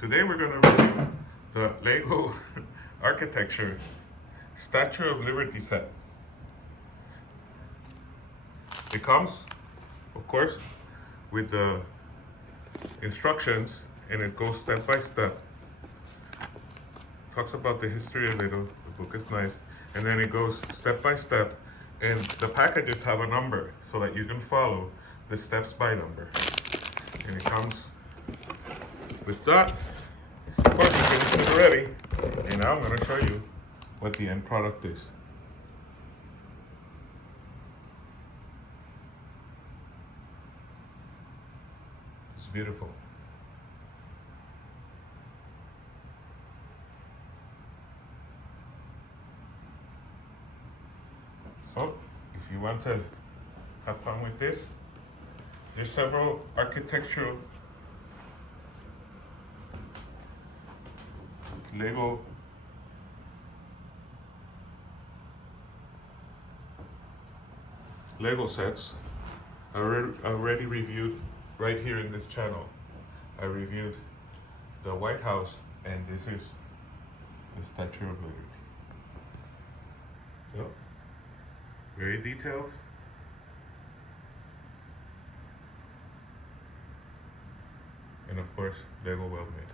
Today we're going to review the Lego Architecture Statue of Liberty set. It comes, of course, with the instructions, and it goes step by step. Talks about the history a little. The book is nice, and then it goes step by step, and the packages have a number so that you can follow the steps by number. And it comes with that. Of course, you finished it already, and now I'm going to show you what the end product is. It's beautiful. So, if you want to have fun with this, there's several architectural Lego sets I already reviewed right here in this channel. I reviewed the White House, and this is the Statue of Liberty. So, very detailed. And of course, Lego well made.